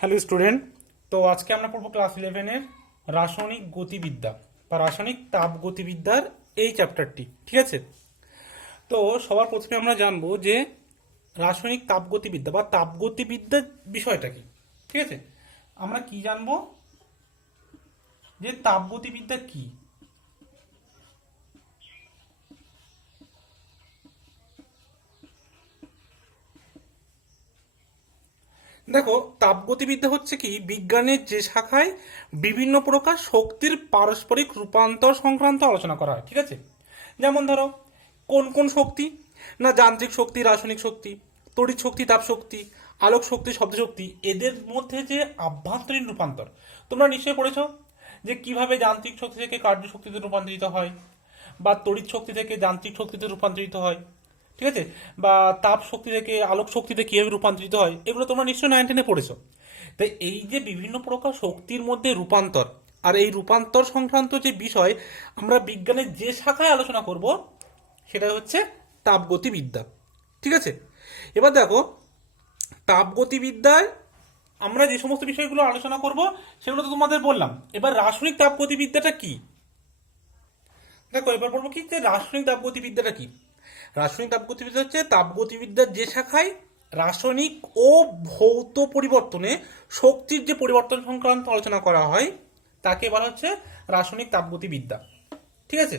Hello student. তো আজকে আমরা পড়বো ক্লাস 11-এর রাসায়নিক গতিবিদ্যা বা রাসায়নিক তাপগতিবিদ্যার এই চ্যাপ্টারটি। ঠিক আছে, তো সবার প্রথমে আমরা জানবো যে রাসায়নিক তাপগতিবিদ্যা বা তাপগতিবিদ্যার বিষয়টা কি। ঠিক আছে, আমরা কি জানবো যে তাপগতিবিদ্যা কি। দেখো, তাপগতিবিদ্যা হচ্ছে কি বিজ্ঞানের যে শাখায় বিভিন্ন প্রকার শক্তির পারস্পরিক রূপান্তর সংক্রান্ত আলোচনা করা হয়। ঠিক আছে, যেমন ধরো কোন কোন শক্তি, না যান্ত্রিক শক্তি, রাসায়নিক শক্তি, তড়িৎ শক্তি, তাপ শক্তি, আলোক শক্তি, শব্দ শক্তি, এদের মধ্যে যে আভ্যন্তরীণ রূপান্তর তোমরা নিশ্চয়ই পড়েছো, যে কিভাবে যান্ত্রিক শক্তি থেকে কার্য শক্তিতে রূপান্তরিত হয় বা তড়িৎ শক্তি থেকে যান্ত্রিক শক্তিতে রূপান্তরিত হয়। ঠিক আছে, বা তাপ শক্তি থেকে আলোক শক্তিতে কিভাবে রূপান্তরিত হয়, এগুলো তোমরা নিশ্চয়ই 9-10-এ পড়েছো। তাই এই যে বিভিন্ন প্রকার শক্তির মধ্যে রূপান্তর, আর এই রূপান্তর সংক্রান্ত যে বিষয় আমরা বিজ্ঞানের যে শাখায় আলোচনা করব সেটা হচ্ছে তাপগতিবিদ্যা। ঠিক আছে, এবার দেখো তাপগতিবিদ্যায় আমরা যে সমস্ত বিষয়গুলো আলোচনা করব সেগুলো তো তোমাদের বললাম। এবার রাসায়নিক তাপগতিবিদ্যাটা কি, দেখো এবার বলবো কি যে রাসায়নিক তাপগতিবিদ্যাটা কি। রাসায়নিক তাপগতিবিদ্যা হচ্ছে তাপগতিবিদ্যার যে শাখায় রাসায়নিক ও ভৌত পরিবর্তনে শক্তির যে পরিবর্তন সংক্রান্ত আলোচনা করা হয় তাকে বলা হচ্ছে রাসায়নিক তাপগতিবিদ্যা। ঠিক আছে,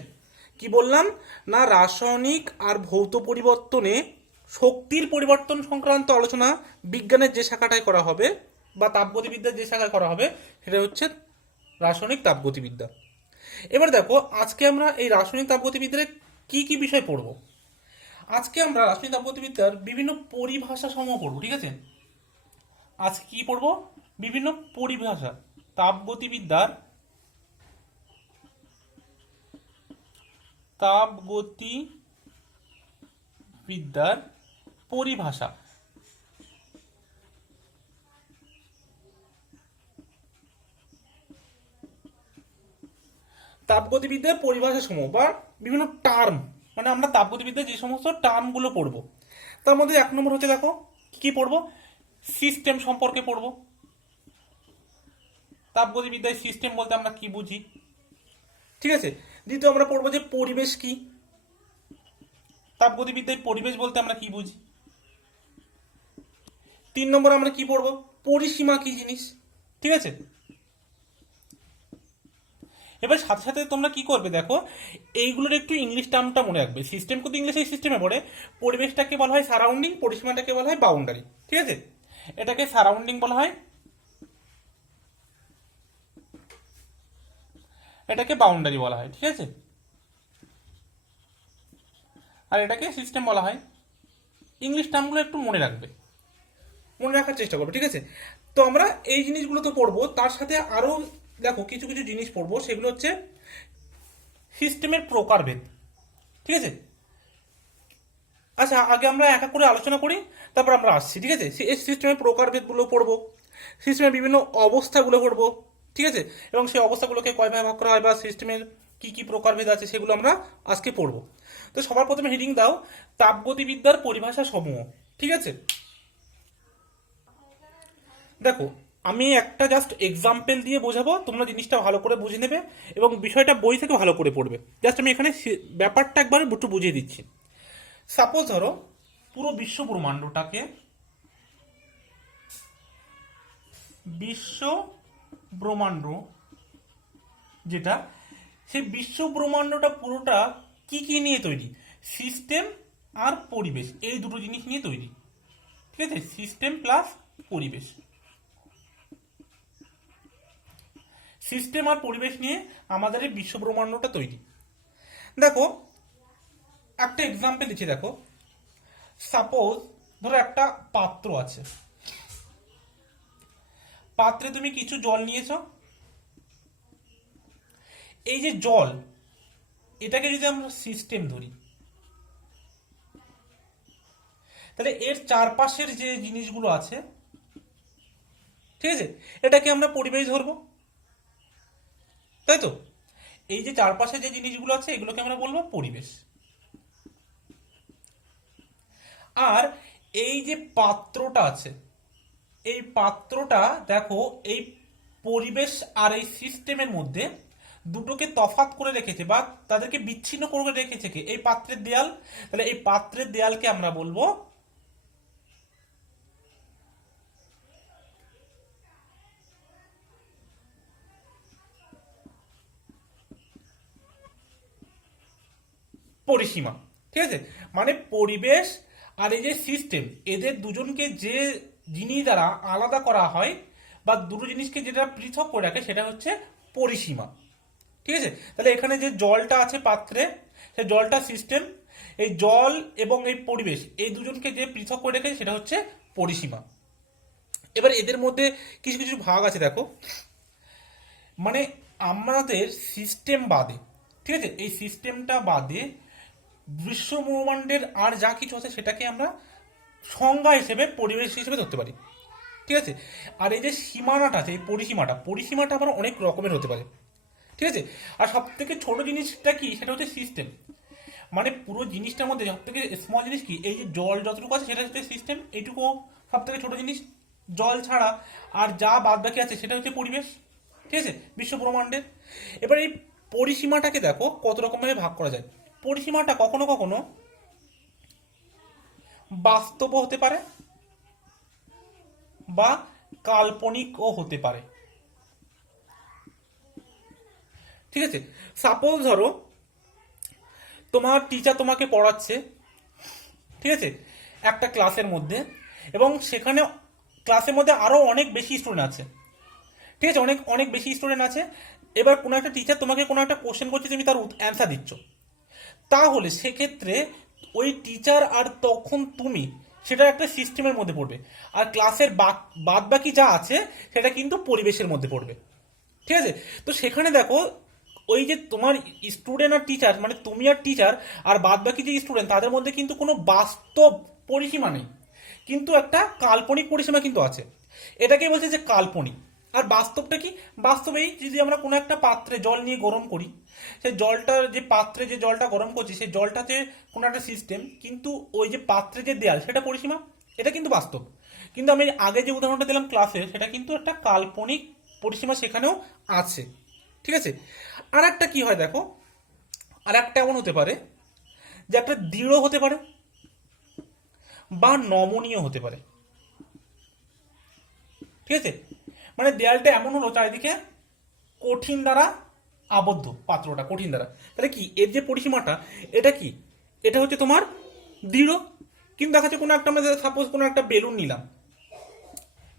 কি বললাম, না রাসায়নিক আর ভৌত পরিবর্তনে শক্তির পরিবর্তন সংক্রান্ত আলোচনা বিজ্ঞানের যে শাখাটায় করা হবে বা তাপগতিবিদ্যার যে শাখায় করা হবে সেটা হচ্ছে রাসায়নিক তাপগতিবিদ্যা। এবার দেখো আজকে আমরা এই রাসায়নিক তাপগতিবিদ্যার কি কি বিষয় পড়ব। আজকে আমরা রাসায়নিক তাপগতিবিদ্যার বিভিন্ন পরিভাষা সমূহ পড়বো। ঠিক আছে, আজকে কি পড়বো, বিভিন্ন পরিভাষা, তাপগতিবিদ্যার তাপগতিবিদ্যার পরিভাষা। তাপগতিবিদ্যার পরিভাষা সমূহ বা বিভিন্ন টার্ম, মানে আমরা তাপগতিবিদ্যার যে সমস্ত টার্মগুলো পড়বো তার মধ্যে 1 নম্বর হচ্ছে, দেখো কি কি পড়বো, সিস্টেম সম্পর্কে পড়বো। তাপগতিবিদ্যায় সিস্টেম বলতে আমরা কি বুঝি। ঠিক আছে, দ্বিতীয় আমরা পড়বো যে পরিবেশ কি, তাপগতিবিদ্যায় পরিবেশ বলতে আমরা কি বুঝি। 3 নম্বর আমরা কি পড়বো, পরিসীমা কি জিনিস। ঠিক আছে, এবার সাথে সাথে তোমরা কি করবে, দেখো এইগুলোর একটু ইংলিশ টার্মটা মনে রাখবে। সিস্টেম কিন্তু ইংলিশে সিস্টেমে পড়ে, পরিবেশটাকে বলা হয় সারাউন্ডিং, পরিসীমাটাকে বলা হয় বাউন্ডারি। ঠিক আছে, এটাকে সারাউন্ডিং বলা হয়, এটাকে বাউন্ডারি বলা হয়। ঠিক আছে, আর এটাকে সিস্টেম বলা হয়। ইংলিশ টার্মগুলো একটু মনে রাখবে, মনে রাখার চেষ্টা করবে। ঠিক আছে, তো আমরা এই জিনিসগুলো তো পড়বো, তার সাথে আরো দেখো কিছু কিছু জিনিস পড়বো, সেগুলো হচ্ছে সিস্টেমের প্রকারভেদ। ঠিক আছে, আচ্ছা আগে আমরা এক এক করে আলোচনা করি, তারপর আমরা আসছি। ঠিক আছে, এই সিস্টেমের প্রকারভেদগুলো পড়বো, সিস্টেমের বিভিন্ন অবস্থাগুলো পড়বো। ঠিক আছে, এবং সেই অবস্থাগুলোকে কয় ভাগে ভাগ করা হয় বা সিস্টেমের কি কি প্রকারভেদ আছে সেগুলো আমরা আজকে পড়বো। তো সবার প্রথমে হেডিং দাও তাপগতিবিদ্যার পরিভাষা সমূহ। ঠিক আছে, দেখো আমি একটা জাস্ট এক্সাম্পল দিয়ে বোঝাবো, তোমরা জিনিসটা ভালো করে বুঝে নেবে এবং বিষয়টা বই থেকে ভালো করে পড়বে। জাস্ট আমি এখানে ব্যাপারটা একবার একটু বুঝিয়ে দিচ্ছি। সাপোজ ধরো পুরো বিশ্ব ব্রহ্মাণ্ডটাকে, বিশ্ব ব্রহ্মাণ্ড যেটা, সেই বিশ্ব ব্রহ্মাণ্ডটা পুরোটা কি কি নিয়ে তৈরি, সিস্টেম আর পরিবেশ, এই দুটো জিনিস নিয়ে তৈরি। ঠিক আছে, সিস্টেম প্লাস পরিবেশ, সিস্টেম আর পরিবেশ নিয়ে আমাদের এই বিশ্ব ব্রহ্মাণ্ডটা তৈরি। দেখো একটা এক্সাম্পল দিচ্ছি, দেখো সাপোজ ধরো একটা পাত্র আছে, পাত্রে তুমি কিছু জল নিয়েছো। এই যে জল, এটাকে যদি আমরা সিস্টেম ধরি, তাহলে এর চারপাশের যে জিনিসগুলো আছে, ঠিক আছে, এটাকে আমরা পরিবেশ ধরবো, তাই তো। এই যে চারপাশে যে জিনিসগুলো আছে এগুলোকে আমরা বলবো পরিবেশ। আর এই যে পাত্রটা আছে, এই পাত্রটা দেখো, এই পরিবেশ আর এই সিস্টেমের মধ্যে দুটোকে তফাৎ করে রেখেছে বা তাদেরকে বিচ্ছিন্ন করে রেখেছে কি এই পাত্রের দেয়াল। তাহলে এই পাত্রের দেয়ালকে আমরা বলবো পরিসীমা। ঠিক আছে, মানে পরিবেশ আর এই যে সিস্টেম, এদের দুজনকে যে জিনিস দ্বারা আলাদা করা হয় বা দুটো জিনিসকে যেটা পৃথক করে রাখে সেটা হচ্ছে পরিসীমা। ঠিক আছে, তাহলে এখানে যে জলটা আছে পাত্রে, সেই জলটা সিস্টেম, এই জল এবং এই পরিবেশ এই দুজনকে যে পৃথক করে রেখে সেটা হচ্ছে পরিসীমা। এবার এদের মধ্যে কিছু কিছু ভাগ আছে দেখো, মানে আমাদের সিস্টেম বাদে, ঠিক আছে, এই সিস্টেমটা বাদে বিশ্ব ব্রহ্মাণ্ডের আর যা কিছু আছে সেটাকে আমরা সংজ্ঞা হিসেবে পরিবেশ হিসেবে ধরতে পারি। ঠিক আছে, আর এই যে সীমানাটা আছে, এই পরিসীমাটা আবার অনেক রকমের হতে পারে। ঠিক আছে, আর সব থেকে ছোট জিনিসটা কি, সেটা হচ্ছে সিস্টেম। মানে পুরো জিনিসটার মধ্যে সব থেকে স্মল জিনিস কি, এই যে জল যতটুকু আছে সেটা হচ্ছে সিস্টেম, এইটুকু সব থেকে ছোট জিনিস। জল ছাড়া আর যা বাদ বাকি আছে সেটা হচ্ছে পরিবেশ। ঠিক আছে, বিশ্ব ব্রহ্মাণ্ডের। এবার এই পরিসীমাটাকে দেখো কত রকমভাবে ভাগ করা যায়। পরিসীমাটা কখনো কখনো বাস্তব হতে পারে বা কাল্পনিকও হতে পারে। ঠিক আছে, সাপোজ ধরো তোমার টিচার তোমাকে পড়াচ্ছে, ঠিক আছে, একটা ক্লাসের মধ্যে, এবং সেখানে ক্লাসের মধ্যে আরো অনেক বেশি স্টুডেন্ট আছে। ঠিক আছে, অনেক অনেক বেশি স্টুডেন্ট আছে। এবার কোনো একটা টিচার তোমাকে কোনো একটা কোশ্চেন করছে, তুমি তার অ্যান্সার দিচ্ছ। তাহলে সেক্ষেত্রে ওই টিচার আর তখন তুমি, সেটা একটা সিস্টেমের মধ্যে পড়বে। আর ক্লাসের বাদ বাকি যা আছে সেটা কিন্তু পরিবেশের মধ্যে পড়বে। ঠিক আছে, তো সেখানে দেখো ওই যে তোমার স্টুডেন্ট আর টিচার, মানে তুমি আর টিচার আর বাদ বাকি যে স্টুডেন্ট, তাদের মধ্যে কিন্তু কোনো বাস্তব পরিসীমা নেই, কিন্তু একটা কাল্পনিক পরিসীমা কিন্তু আছে। এটাকে বলছে যে কাল্পনিক। আর বাস্তবটা কি, বাস্তবেই যদি আমরা কোনো একটা পাত্রে জল নিয়ে গরম করি, সেই জলটা যে পাত্রে যে জলটা গরম করছি সেই জলটাতে কোনো একটা সিস্টেম, কিন্তু ওই যে পাত্রে যে দেয়াল সেটা পরিসীমা, এটা কিন্তু বাস্তব। কিন্তু আমি আগে যে উদাহরণটা দিলাম ক্লাসে, সেটা কিন্তু একটা কাল্পনিক পরিসীমা সেখানেও আছে। ঠিক আছে, আর একটা কি হয় দেখো, আর একটা এমন হতে পারে যে একটা দৃঢ় হতে পারে বা নমনীয় হতে পারে। ঠিক আছে, মানে দেয়ালটা এমন হলো চারিদিকে কঠিন দ্বারা আবদ্ধ, পাত্রটা কঠিন দ্বারা, তাহলে কি এর যে পরিসীমাটা, এটা কি, এটা হচ্ছে তোমার দৃঢ়। কিন্তু দেখা যাচ্ছে কোনো একটা, আমরা সাপোজ কোনো একটা বেলুন নিলাম,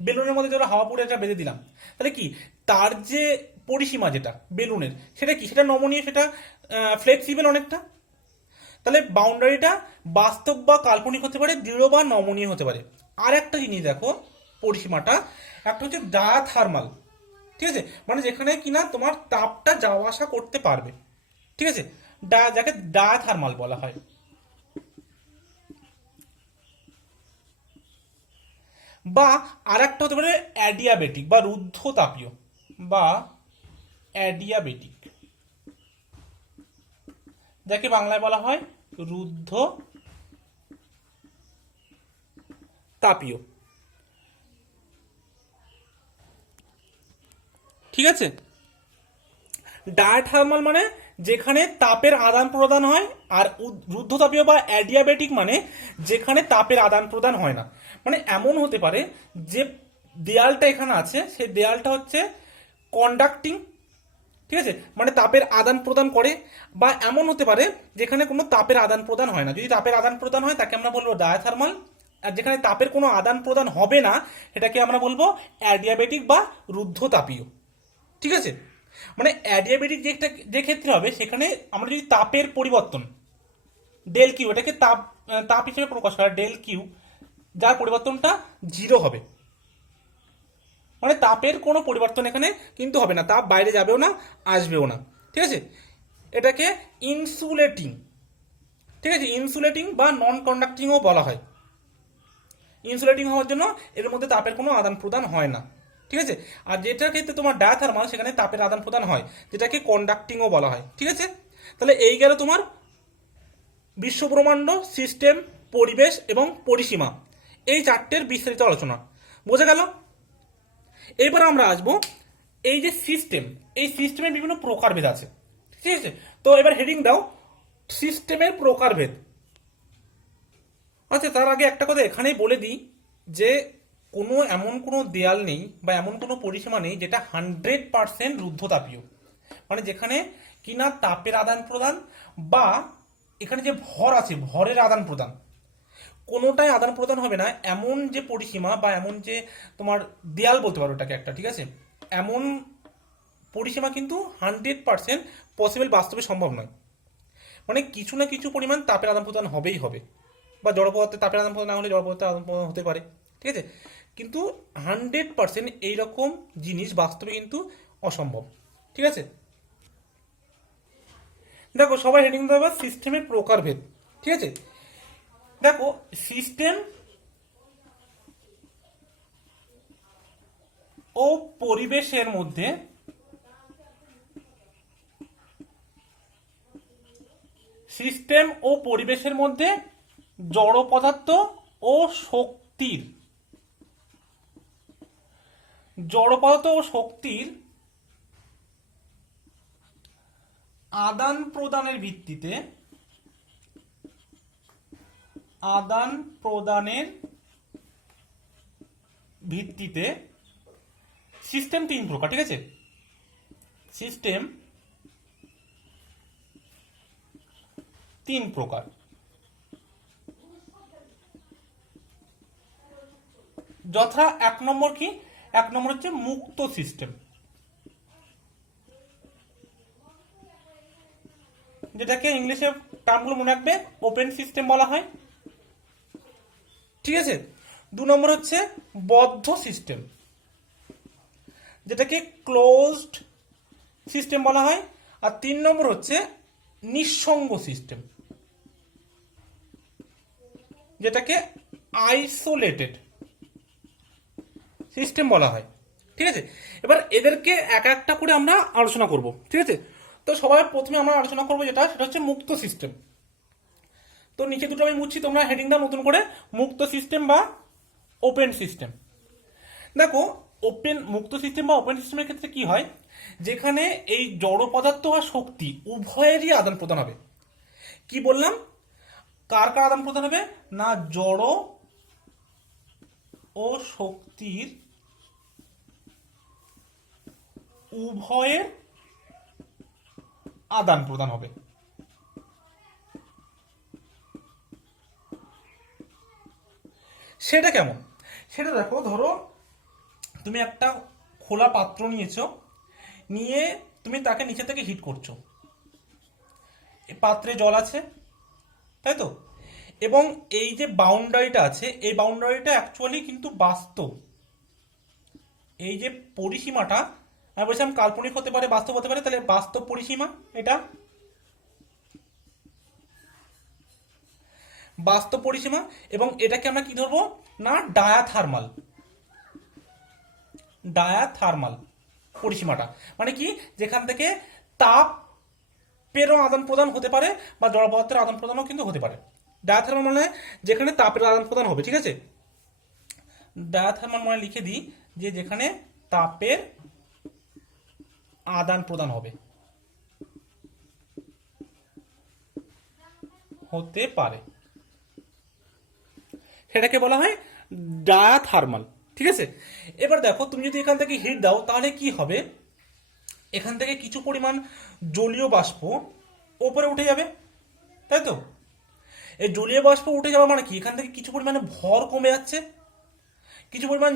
বেলুনের মধ্যে ধরো হাওয়া পুড়ে এটা বেঁধে দিলাম, তাহলে কি তার যে পরিসীমা যেটা বেলুনের, সেটা কি, সেটা নমনীয়, সেটা ফ্লেক্সিবল অনেকটা। তাহলে বাউন্ডারিটা বাস্তব বা কাল্পনিক হতে পারে, দৃঢ় বা নমনীয় হতে পারে। আর একটা জিনিস দেখো পরিসীমাটা, একটা হচ্ছে ডায়াথার্মাল। ঠিক আছে, মানে যেখানে কিনা তোমার তাপটা যাওয়া আসা করতে পারবে। ঠিক আছে, যাকে ডায়াথার্মাল বলা হয়। বা আর একটা হতে পারে অ্যাডিয়াবেটিক বা রুদ্ধতাপীয়, বা অ্যাডিয়াবেটিক, যাকে বাংলায় বলা হয় রুদ্ধ তাপীয়। ঠিক আছে, ডায়াথার্মাল মানে যেখানে তাপের আদান প্রদান হয়, আর রুদ্ধতাপীয় বা অ্যাডিয়াবেটিক মানে যেখানে তাপের আদান প্রদান হয় না। মানে এমন হতে পারে যে দেয়ালটা এখানে আছে, সেই দেয়ালটা হচ্ছে কন্ডাক্টিং, ঠিক আছে, মানে তাপের আদান প্রদান করে। বা এমন হতে পারে যেখানে কোনো তাপের আদান প্রদান হয় না। যদি তাপের আদান প্রদান হয় তাকে আমরা বলবো ডায়াথার্মাল, আর যেখানে তাপের কোনো আদান প্রদান হবে না সেটাকে আমরা বলবো অ্যাডিয়াবেটিক বা রুদ্ধতাপীয়। ঠিক আছে, মানে অ্যাডিয়াবেটিক যে ক্ষেত্রে হবে, সেখানে আমরা যদি তাপের পরিবর্তন ডেল কিউ, এটাকে তাপ তাপ হিসেবে প্রকাশ করা ডেল কিউ, যার পরিবর্তনটা জিরো হবে, মানে তাপের কোনো পরিবর্তন এখানে কিন্তু হবে না, তাপ বাইরে যাবেও না, আসবেও না। ঠিক আছে, এটাকে ইনসুলেটিং, ঠিক আছে, ইনসুলেটিং বা নন কন্ডাক্টিংও বলা হয়। ইনসুলেটিং হওয়ার জন্য এর মধ্যে তাপের কোনো আদান প্রদান হয় না। ঠিক আছে, আর যেটার ক্ষেত্রে তোমার ডায়াথার্মাল, সেখানে তাপের আদান প্রদান হয়, যেটাকে কন্ডাক্টিংও বলা হয়। ঠিক আছে, তাহলে এই গেল তোমার বিশ্বব্রহ্মাণ্ড, সিস্টেম, পরিবেশ এবং পরিসীমা, এই চারটের বিস্তারিত আলোচনা। বোঝা গেল? এবার আমরা আসবো এই যে সিস্টেম, এই সিস্টেমের বিভিন্ন প্রকারভেদ আছে, ঠিক আছে? তো এবার হেডিং দাও সিস্টেমের প্রকারভেদ। আচ্ছা, তার আগে একটা কথা এখানেই বলে দিই যে এমন কোনো দেয়াল নেই বা এমন কোনো পরিসীমা নেই যেটা 100% রুদ্ধতাপীয়, মানে যেখানে কিনা তাপের আদান প্রদান বা এখানে যে ভর আছে ভরের আদান প্রদান কোনোটাই আদান প্রদান হবে না, এমন যে পরিসীমা বা এমন যে তোমার দেয়াল বলতে পারো ওটাকে একটা, ঠিক আছে? এমন পরিসীমা কিন্তু 100% পসিবল, বাস্তবে সম্ভব নয়। মানে কিছু না কিছু পরিমাণ তাপের আদান প্রদান হবেই হবে, বা জড় পদার্থে তাপের আদান প্রদান না হলে জড় পদার্থের আদান প্রদান হতে পারে, ঠিক আছে? কিন্তু 100% এইরকম জিনিস বাস্তবে কিন্তু অসম্ভব, ঠিক আছে? দেখো সবাই হেডিং দেওয়া সিস্টেমের প্রকারভেদ, ঠিক আছে? দেখো সিস্টেম ও পরিবেশের মধ্যে জড় পদার্থ ও শক্তির আদান প্রদানের ভিত্তিতে সিস্টেম 3 প্রকার, ঠিক আছে? সিস্টেম 3 প্রকার। যথা 1 নম্বর কি? 1 নম্বর হচ্ছে মুক্ত সিস্টেম, যেটাকে ইংলিশে টার্মগুলো মনে রাখবে, ওপেন সিস্টেম বলা হয়, ঠিক আছে? 2 নম্বর হচ্ছে বদ্ধ সিস্টেম, যেটাকে ক্লোজড সিস্টেম বলা হয়। আর 3 নম্বর হচ্ছে নিঃসঙ্গ সিস্টেম, যেটাকে আইসোলেটেড সিস্টেম বলা হয়, ঠিক আছে? এবার এদেরকে এক একটা করে আমরা আলোচনা করব, ঠিক আছে? তো সবাই প্রথমে আমরা আলোচনা করবো সেটা হচ্ছে মুক্ত সিস্টেম। তো নিচে দুটো আমি মুছছি, তোমরা হেডিং দাও নতুন করে, মুক্ত সিস্টেম বা ওপেন সিস্টেম। দেখো মুক্ত সিস্টেম বা ওপেন সিস্টেমের ক্ষেত্রে কি হয়, যেখানে এই জড় পদার্থ আর শক্তি উভয়েরই আদান প্রদান হবে। কি বললাম? কার কার আদান প্রদান হবে না? জড় ও শক্তির উভয়ের আদান প্রদান হবে। সেটা কেমন? সেটা দেখো, ধরো তুমি একটা খোলা পাত্র নিয়েছো, নিয়ে তুমি তাকে নিচে থেকে হিট করছো, পাত্রে জল আছে, তাই তো? এবং এই যে বাউন্ডারিটা আছে, এই বাউন্ডারিটা অ্যাকচুয়ালি কিন্তু বাস্তব। এই যে পরিসীমাটা আমি বলছিলাম কাল্পনিক হতে পারে, বাস্তব হতে পারে, তাহলে বাস্তব পরিসীমা, এটা বাস্তব পরিসীমা। এবং এটাকে আমরা কি ধরবো না? ডায়াথার্মাল পরিসীমাটা, মানে কি? যেখান থেকে তাপেরও আদান প্রদান হতে পারে বা জড় পদার্থের আদান প্রদানও কিন্তু হতে পারে। ডায়াথার্মাল মানে যেখানে তাপের আদান প্রদান হবে, ঠিক আছে? ডায়াথার্মাল মানে লিখে দিই যে যেখানে তাপের আদান প্রদান হতে পারে, সেটাকে বলা হয় ডায়াথার্মাল, ঠিক আছে? এবার দেখো তুমি যদি এখান থেকে হিট দাও তাহলে কি হবে? এখান থেকে কিছু পরিমাণ জলীয় বাষ্প ওপরে উঠে যাবে, তাই তো? এই জলীয় বাষ্প উঠে যাওয়া মানে কি? এখান থেকে কিছু পরিমাণে ভর কমে যাচ্ছে, কিছু পরিমাণ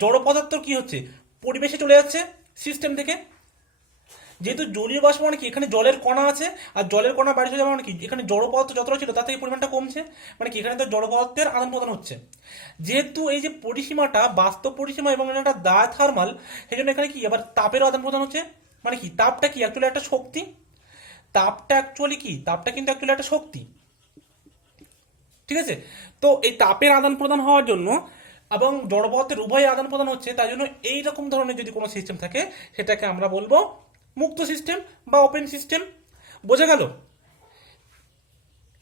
জড় পদার্থ কি হচ্ছে? পরিবেশে চলে যাচ্ছে সিস্টেম থেকে। যেহেতু জলীয় বাষ্প মানে কি? এখানে জলের কণা আছে, আর জলের কণা বাড়ি চলে যাওয়া মানে কি? এখানে জড় পদার্থ যতটা ছিল তার থেকে পরিমাণটা কমছে, মানে কি? এখানে তো জড় পদার্থের আদান প্রদান হচ্ছে। যেহেতু এই যে পরিসীমাটা বাস্তব পরিসীমা এবং এটা ডায়াথার্মাল, সেই জন্য এখানে কি আবার তাপের আদান প্রদান হচ্ছে, মানে কি? তাপটা কি অ্যাকচুয়ালি একটা শক্তি। তাপটা কিন্তু অ্যাকচুয়ালি একটা শক্তি, ঠিক আছে? তো এই তাপের আদান প্রদান হওয়ার জন্য এবং জড় পদার্থের উভয় আদান প্রদান হচ্ছে, তাই জন্য এইরকম ধরনের যদি কোনো সিস্টেম থাকে সেটাকে আমরা বলবো মুক্ত সিস্টেম বা ওপেন সিস্টেম। বোঝা গেল?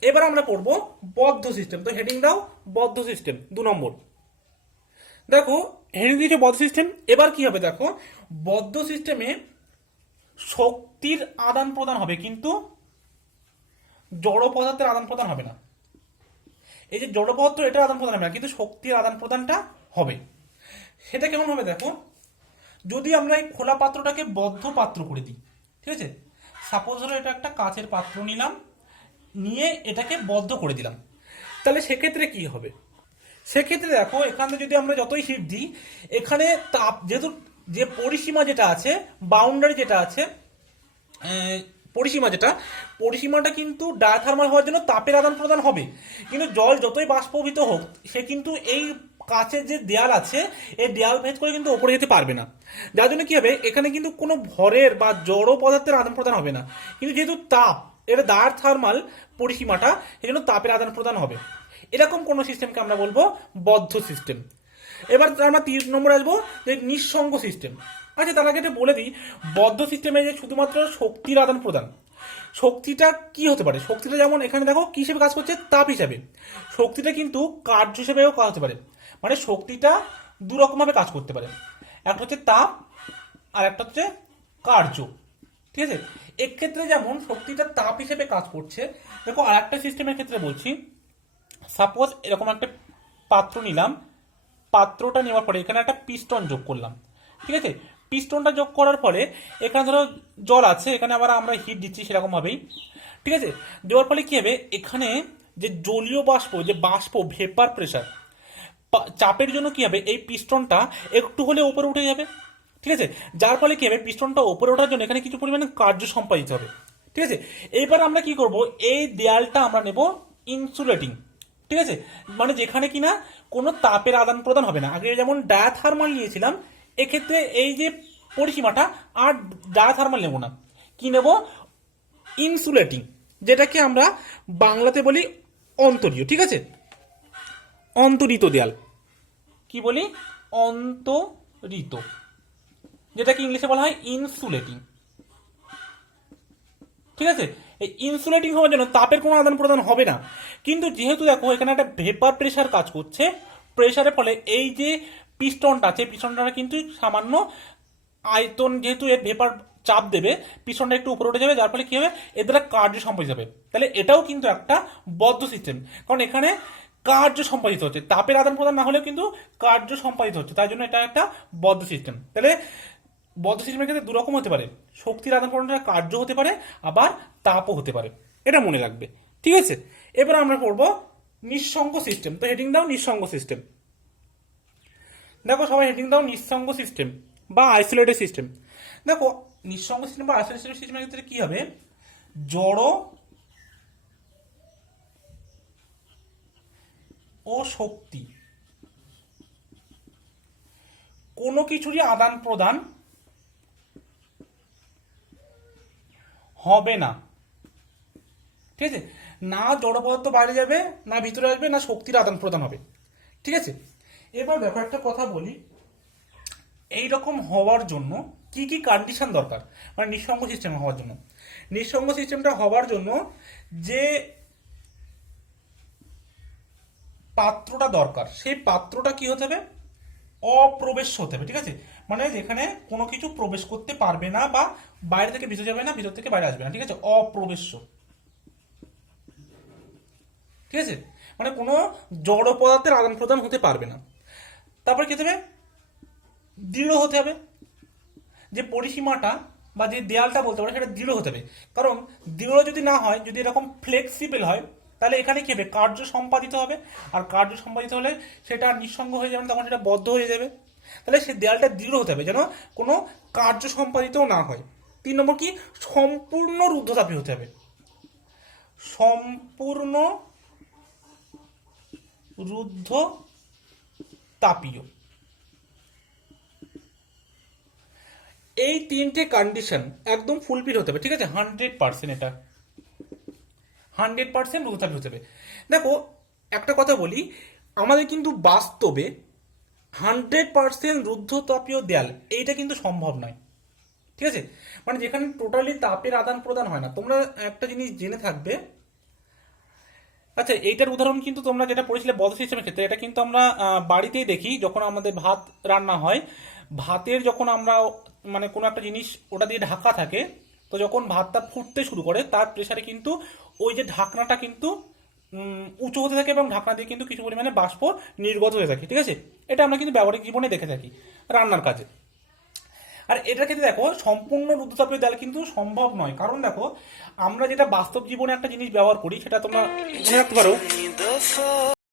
এবার আমরা পড়বো বদ্ধ সিস্টেম। তো হেডিং দাও বদ্ধ সিস্টেম 2 নম্বর। দেখো হেডিং দিয়েছে বদ্ধ সিস্টেম। এবার কি হবে দেখো, বদ্ধ সিস্টেমে শক্তির আদান প্রদান হবে কিন্তু জড় পদার্থের আদান প্রদান হবে না। এই যে জড় পদার্থ এটা আদান প্রদান হবে না, কিন্তু শক্তির আদান প্রদানটা হবে। সেটা কেমন হবে দেখো, যদি আমরা এই খোলা পাত্রটাকে বদ্ধ পাত্র করে দিই, ঠিক আছে, সাপোজ হলো এটা একটা কাচের পাত্র নিলাম, নিয়ে এটাকে বদ্ধ করে দিলাম, তাহলে সেক্ষেত্রে কি হবে? সেক্ষেত্রে দেখো এখানে যদি আমরা যতই হিট দিই, এখানে তাপ যেহেতু যে পরিসীমা যেটা আছে, বাউন্ডারি যেটা আছে, পরিসীমাটা কিন্তু ডায়াথার্মাল হওয়ার জন্য তাপের আদান প্রদান হবে। কিন্তু জল যতই বাষ্পীভূত হোক, সে কিন্তু এই কাচের যে দেয়াল আছে, এই দেয়াল ভেদ করে কিন্তু ওপরে যেতে পারবে না। যার জন্য কি হবে, এখানে কিন্তু কোনো ভরের বা জড় পদার্থের আদান প্রদান হবে না। কিন্তু যেহেতু তাপ, এটা ডায়াথার্মাল পরিসীমাটা, এই জন্য তাপের আদান প্রদান হবে। এরকম কোন সিস্টেমকে আমরা বলবো বদ্ধ সিস্টেম। এবার আমরা 3 নম্বরে আসবো, যে নিঃসঙ্গ সিস্টেম। আচ্ছা, তার আগে এটা বলে দিই, বদ্ধ সিস্টেমে যে শুধুমাত্র শক্তির আদান প্রদান, শক্তিটা কি হতে পারে? শক্তিটা যেমন এখানে দেখো কি হিসেবে কাজ করছে, তাপ হিসাবে। শক্তিটা কিন্তু কার্য হিসেবেও কাজ হতে পারে, মানে শক্তিটা দুরকম ভাবে কাজ করতে পারে, একটা হচ্ছে তাপ আর একটা হচ্ছে কার্য, ঠিক আছে। এক্ষেত্রে যেমন শক্তিটা তাপ হিসেবে কাজ করছে, দেখো আর একটা সিস্টেমের ক্ষেত্রে বলছি, সাপোজ এরকম একটা পাত্র নিলাম, পাত্রটা নেওয়ার পরে এখানে একটা পিস্টন যোগ করলাম, ঠিক আছে। পিস্টনটা যোগ করার ফলে এখানে ধরো জল আছে, এখানে আবার আমরা হিট দিচ্ছি সেরকম ভাবেই, ঠিক আছে। দেওয়ার ফলে কি হবে, এখানে যে জলীয় বাষ্প, যে বাষ্প ভেপার প্রেসার, চাপের জন্য কি হবে, এই পিস্টনটা একটু হলে উপরে উঠে যাবে, ঠিক আছে। যার ফলে কি হবে, পিস্টনটা উপরে ওঠার জন্য এখানে কিছু পরিমাণে কার্য সম্পাদিত হবে, ঠিক আছে। এবার আমরা কি করব, এই দেয়ালটা আমরা নেব ইনসুলেটিং, ঠিক আছে, মানে যেখানে কিনা কোনো তাপের আদান প্রদান হবে না। আগে যেমন ডায়াথার্মাল নিয়েছিলাম, এক্ষেত্রে এই যে পরিসীমাটা আর ডায়াথার্মাল নেব না, কি নেব, ইনসুলেটিং, যেটাকে আমরা বাংলাতে বলি অন্তরীয়, ঠিক আছে, অন্তরিত দেয়াল। কি বলি, অন্তরিত, যেটাকে ইংলিশে বলা হয় ইনসুলেটিং, ঠিক আছে। এই ইনসুলেটিং হওয়ার জন্য তাপের কোনো আদান প্রদান হবে না, কিন্তু যেহেতু দেখো এখানে একটা ভেপার প্রেসার কাজ করছে, প্রেসারের ফলে এই যে পিস্টনটা আছে, পিস্টনটা কিন্তু সামান্য আয়তন, যেহেতু এর ভেপার চাপ দেবে, পিস্টনটা একটু উপরে উঠে যাবে, যার ফলে কি হবে, এর দ্বারা কার্য সম্পাদিত হবে। তাহলে এটাও কিন্তু একটা বদ্ধ সিস্টেম, কারণ এখানে কার্য সম্পাদিত হচ্ছে, তাপের আদান প্রদান না হলেও কিন্তু কার্য সম্পাদিত হচ্ছে, তাই জন্য এটা একটা বদ্ধ সিস্টেম। তাহলে বদ্ধ সিস্টেমের ক্ষেত্রে দুরকম হতে পারে, শক্তির আদান প্রদানটা কার্য হতে পারে, আবার তাপও হতে পারে, এটা মনে রাখবে, ঠিক আছে। এবার আমরা পড়বো নিঃসঙ্গ সিস্টেম। তো হেডিং দাও নিঃসঙ্গ সিস্টেম। দেখো সবাই হেডিং দাও নিঃসঙ্গ সিস্টেম বা আইসোলেটেড সিস্টেম। দেখো নিঃসঙ্গ সিস্টেম বা আইসোলেটেড সিস্টেমের ক্ষেত্রে কি হবে, জড় ও শক্তি কোনো কিছুরই আদান প্রদান হবে না, ঠিক আছে। না জড় পদার্থ বাইরে যাবে, না ভিতরে আসবে, না শক্তির আদান প্রদান হবে, ঠিক আছে। এবার দেখো একটা কথা বলি, এই রকম হওয়ার জন্য কি কি কন্ডিশন দরকার, মানে নিঃসঙ্গ সিস্টেম হওয়ার জন্য। নিঃসঙ্গ সিস্টেমটা হওয়ার জন্য যে পাত্রটা দরকার, সেই পাত্রটা কি হতে হবে, অপ্রবেশ্য হতে হবে, ঠিক আছে। মানে যেখানে কোনো কিছু প্রবেশ করতে পারবে না, বা বাইরে থেকে ভিতরে যাবে না, ভিতর থেকে বাইরে আসবে না, ঠিক আছে, অপ্রবেশ্য, ঠিক আছে। মানে কোনো জড় পদার্থের আদান প্রদান হতে পারবে না। তারপরে কি হতে হবে, দৃঢ় হতে হবে, যে পরিসীমাটা বা যে দেয়ালটা বলতে পারে সেটা দৃঢ় হতে হবে। কারণ দৃঢ় যদি না হয়, যদি এরকম ফ্লেক্সিবল হয়, তাহলে এখানে কি হবে, কার্য সম্পাদিত হবে, আর কার্য সম্পাদিত হলে সেটা নিঃসঙ্গ হয়ে যাবে, তখন সেটা বদ্ধ হয়ে যাবে। তাহলে সেই দেয়ালটা দৃঢ় হতে হবে, যেন কোনো কার্য সম্পাদিতও না হয়। 3 নম্বর কি, সম্পূর্ণ রুদ্ধতাপী হতে হবে, সম্পূর্ণ রুদ্ধ তাপীয়। এই 3টে কন্ডিশন একদম ফুলফিল হতে হবে, ঠিক আছে, 100%, এটা 100% রুদ্ধতাপী হতে হবে। দেখো একটা কথা বলি, আমাদের কিন্তু বাস্তবে 100% রুদ্ধতাপীয় দেয়াল এইটা কিন্তু সম্ভব নয়, ঠিক আছে। মানে যেখানে টোটালি তাপের আদান প্রদান হয় না। তোমরা একটা জিনিস জেনে থাকবে, আচ্ছা, এইটার উদাহরণ কিন্তু তোমরা যেটা পড়েছিলে বদ সিস্টেমের ক্ষেত্রে, এটা কিন্তু আমরা বাড়িতেই দেখি। যখন আমাদের ভাত রান্না হয়, ভাতের যখন আমরা মানে কোনো একটা জিনিস ওটা দিয়ে ঢাকা থাকে, তো যখন ভাতটা ফুটতে শুরু করে তার প্রেসারে কিন্তু ওই যে ঢাকনাটা কিন্তু উঁচু হতে থাকে এবং ঢাকনা দিয়ে কিন্তু কিছু পরিমাণে বাষ্প নির্গত হয়ে থাকে, ঠিক আছে? এটা আমরা কিন্তু ব্যবহারিক জীবনে দেখে থাকি রান্নার কাজে। আর এটার ক্ষেত্রে দেখো সম্পূর্ণ রুদ্ধতাপীয় দেয়াল কিন্তু সম্ভব নয়, কারণ দেখো আমরা যেটা বাস্তব জীবনে একটা জিনিস ব্যবহার করি সেটা তোমরা মনে রাখতে পারো